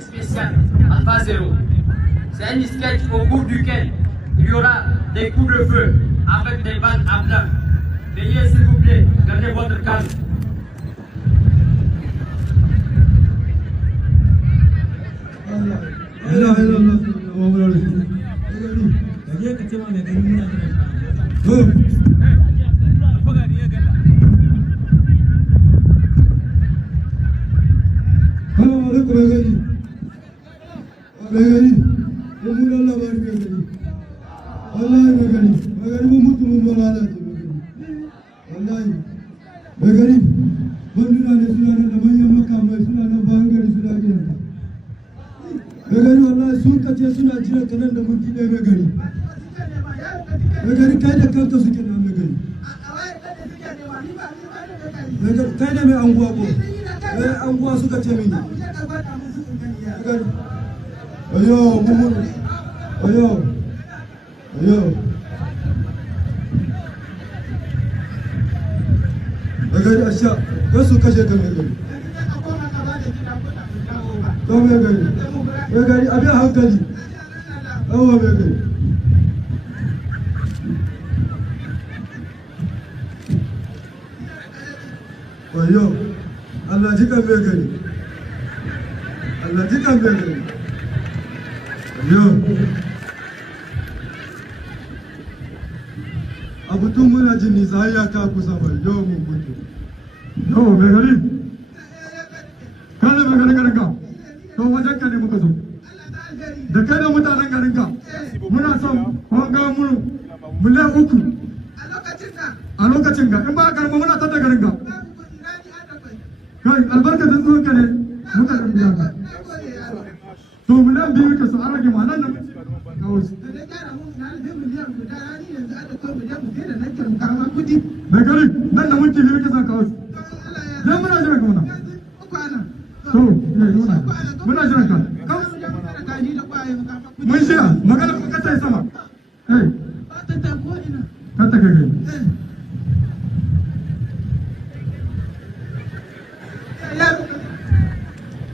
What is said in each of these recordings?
Spécial Alpha Zero. C'est un sketch au cours duquel il y aura des coups de feu avec des balles à blanc. Veuillez s'il vous plaît, gardez votre calme.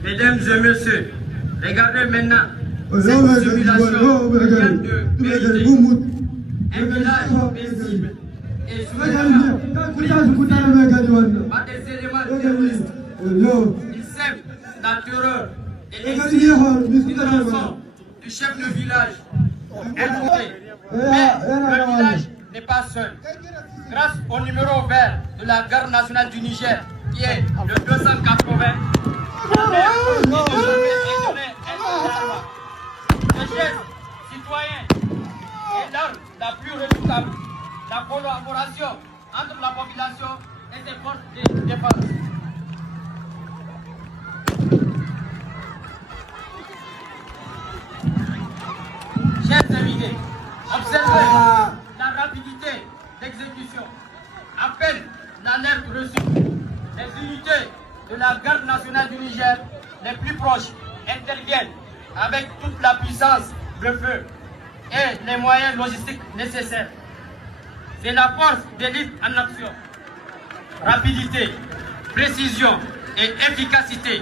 Mesdames et messieurs, regardez maintenant cette simulation vient de vérité. Un village paisible et souverain par des éléments terroristes. Ils sèment la terreur et l'intimidation du chef de village. Mais le village n'est pas seul. Grâce au numéro vert de la garde nationale du Niger, qui est le 280, les gestes citoyens et l'arme la plus redoutable, la collaboration entre la population et ses forces de défense. Chers invités, observez la rapidité d'exécution. Appelle l'alerte reçue. Les unités de la garde nationale du Niger, les plus proches, interviennent avec toute la puissance de feu et les moyens logistiques nécessaires. C'est la force d'élite en action. Rapidité, précision et efficacité.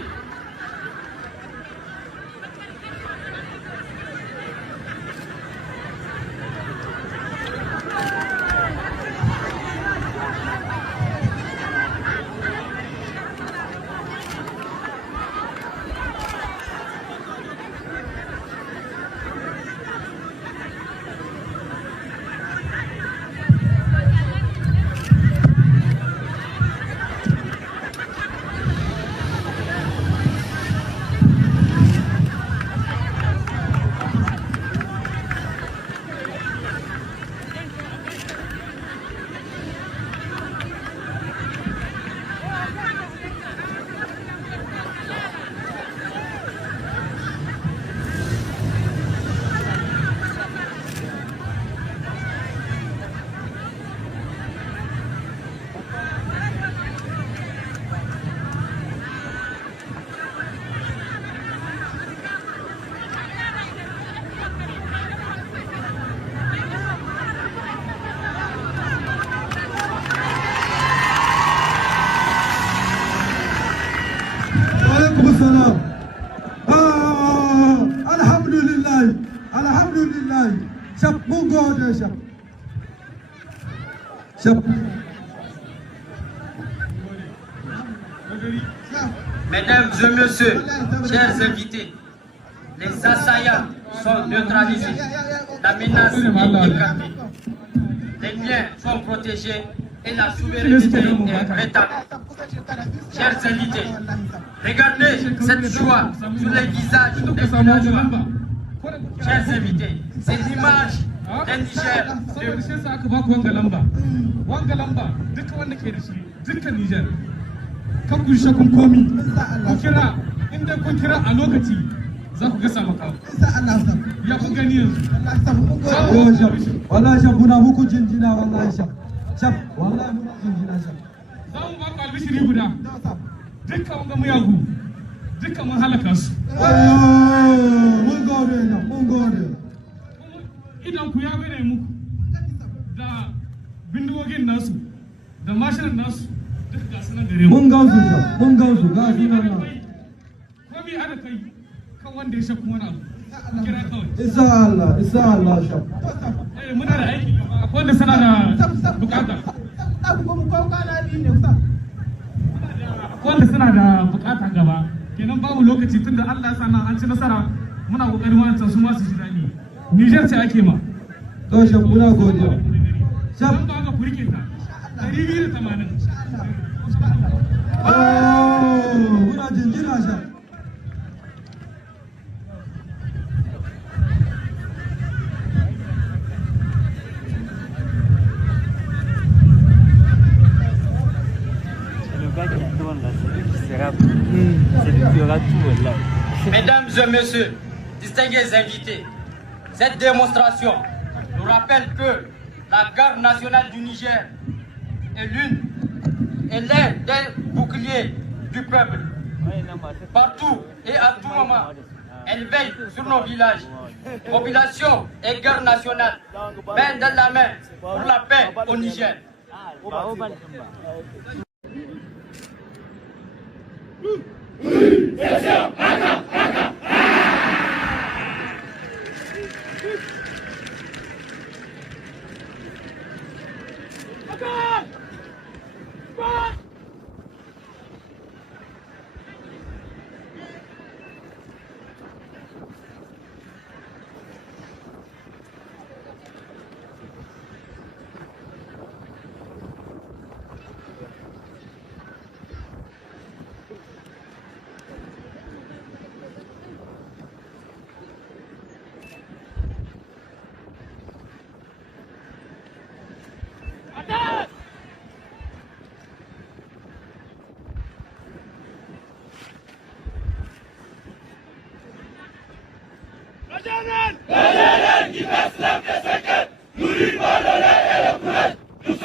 Alhamdulillah. Chap, mon God, chap. Chap. Mesdames et messieurs, chers invités, les assaillants sont neutralisés. La menace est écartée. Les biens sont protégés et la souveraineté est rétablie. Chers invités, regardez cette joie sur les visages des villageois. Chers invités, c'est l'image d'un Niger kan ku shakun komi ku kira inda kun kira a lokaci za ku ga samakon ya ku gani yanzu wallahi shab muna muku jinjina wallahi shab wallahi muna jinjina shab za mu ba ku albishiri guda dukkan wanga muyagu dukkan mun halaka su mun gode idan ku ya gane muku da bindigogin nasu da mashinan nasu mun gausu ga su nan komi ana kai kan wanda ya shakku wani abu kira kawai isa Allah shab muna da aiki akwai wanda sana da bukata wanda suna da bukata gaba kenan babu lokaci tunda Allah ya sa nan an ci nasara muna kokarin wancan su ma su ji daɗi Niger ce ake ma to shab muna godiya shab ba ga kurke ta 280 muna jinjina shab Mesdames et messieurs, distingués invités, cette démonstration nous rappelle que la garde nationale du Niger est l'un des boucliers du peuple. Partout et à tout moment, elle veille sur nos villages. Population et garde nationale, main dans la main pour la paix au Niger. Qui passe la pièce à 4, nous lui parlons et le courage.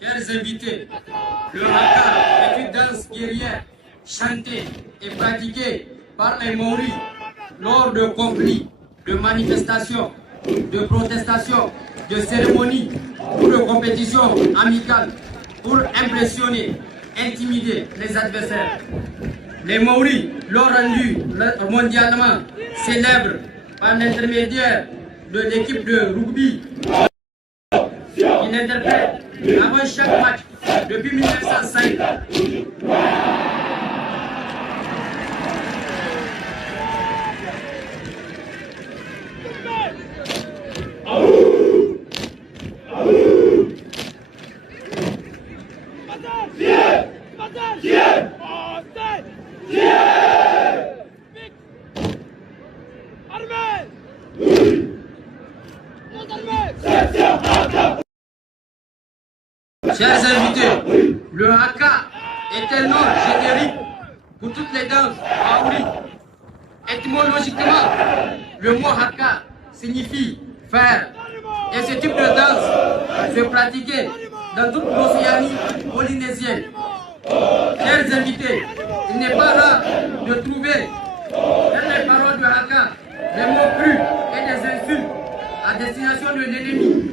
Chers invités, le haka est une danse guerrière chantée et pratiquée par les Maoris lors de conflits, de manifestations, de protestations, de cérémonies ou de compétitions amicales pour impressionner, intimider les adversaires. Les Maoris l'ont rendu mondialement célèbre par l'intermédiaire de l'équipe de rugby qui l'interprète avant chaque match depuis 1905. Chers invités, le haka est un nom générique pour toutes les danses maoris. Étymologiquement, le mot haka signifie faire. Et ce type de danse se pratiquait dans toute l'Océanie polynésienne. Chers invités, il n'est pas rare de trouver dans les paroles de haka des mots crus et des insultes à destination de l'ennemi.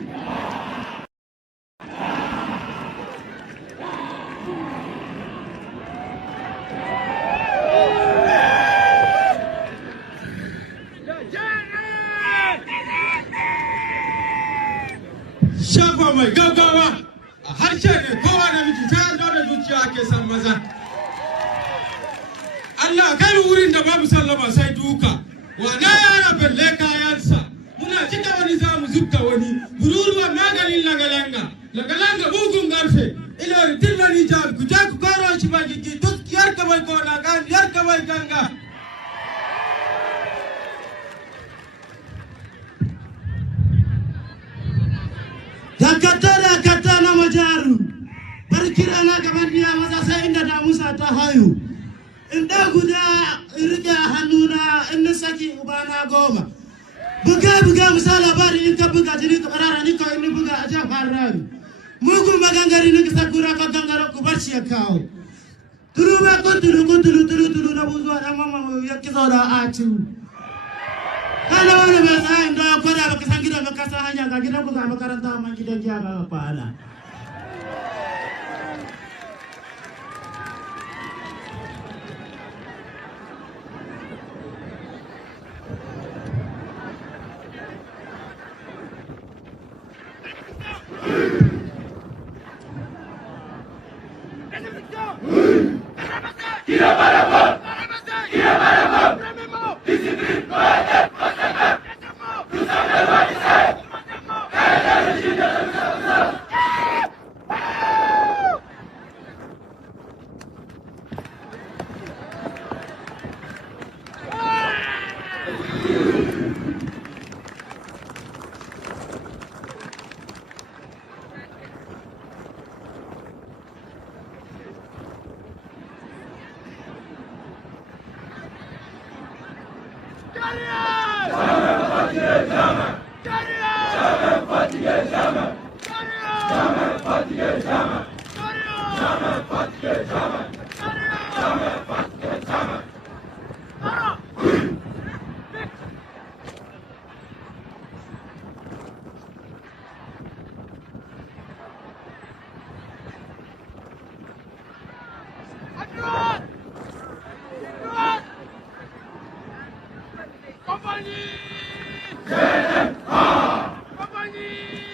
Shafa mai gaggawa a harshe ne kowa da miji ta da zuciya ake san maza. Allah kai wurin da babu sallama sai duka. Wana yana balle kayansa. Muna cika wani za mu zubta wani. Bururuwa maganin lagalanga. Lagalanga bugun garfe. Ila ritin ni jab ku ja ku karo shi ba gigi duk yar ka bai gona kan yar ka bai ganga. Dakata na majaru barkira na gaban diya maza sai inda damusa ta hayu inda guda rike hannuna in na saki ubana goma buga misala labari in ka buga jini ka barara ni ka in buga a jan harami mugun magangari ni ka sakura ka gangaro ku bar shi ya kawo turu ba kuntulu na buzuwa dan mama ya kizo da atu kana wani mai tsayin da kwada baka san gidan baka san hanya ga gidan ku ga makaranta amma gidan giya ga kwana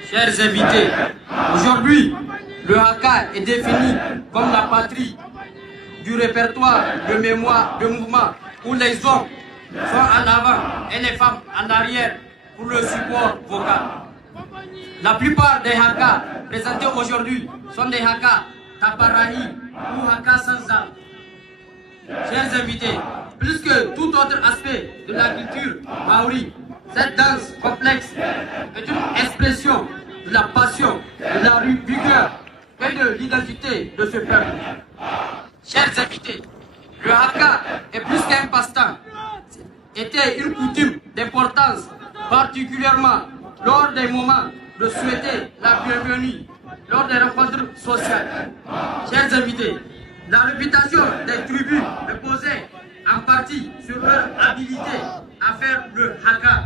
Chers invités, aujourd'hui, le haka est défini comme la patrie du répertoire de mémoire de mouvement où les hommes sont en avant et les femmes en arrière pour le support vocal. La plupart des haka présentés aujourd'hui sont des haka taparahi ou haka sans âme. Chers invités, plus que tout autre aspect de la culture maori, cette danse complexe est une expression de la passion, de la vigueur et de l'identité de ce peuple. Chers invités, le haka est plus qu'un passe-temps. Était une coutume d'importance, particulièrement lors des moments de souhaiter la bienvenue, lors des rencontres sociales. Chers invités, la réputation des tribus reposait en partie sur leur habilité à faire le haka.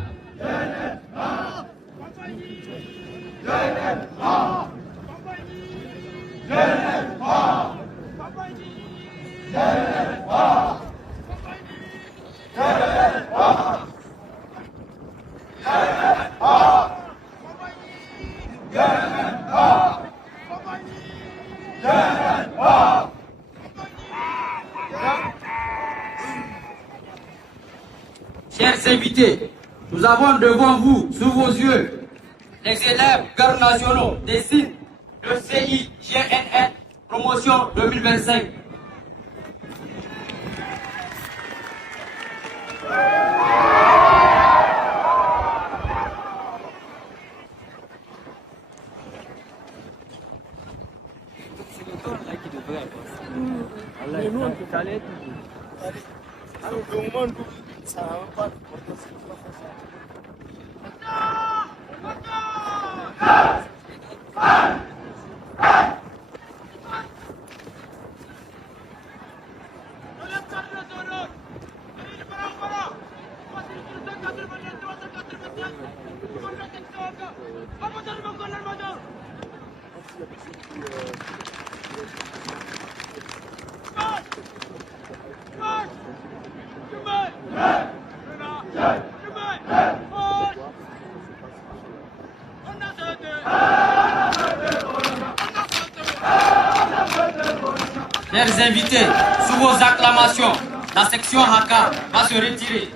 Chers invités, nous avons devant vous, sous vos yeux, les élèves gardes nationaux des sites de CIGNN promotion 2025. Chers invités, sous vos acclamations, la section haka va se retirer.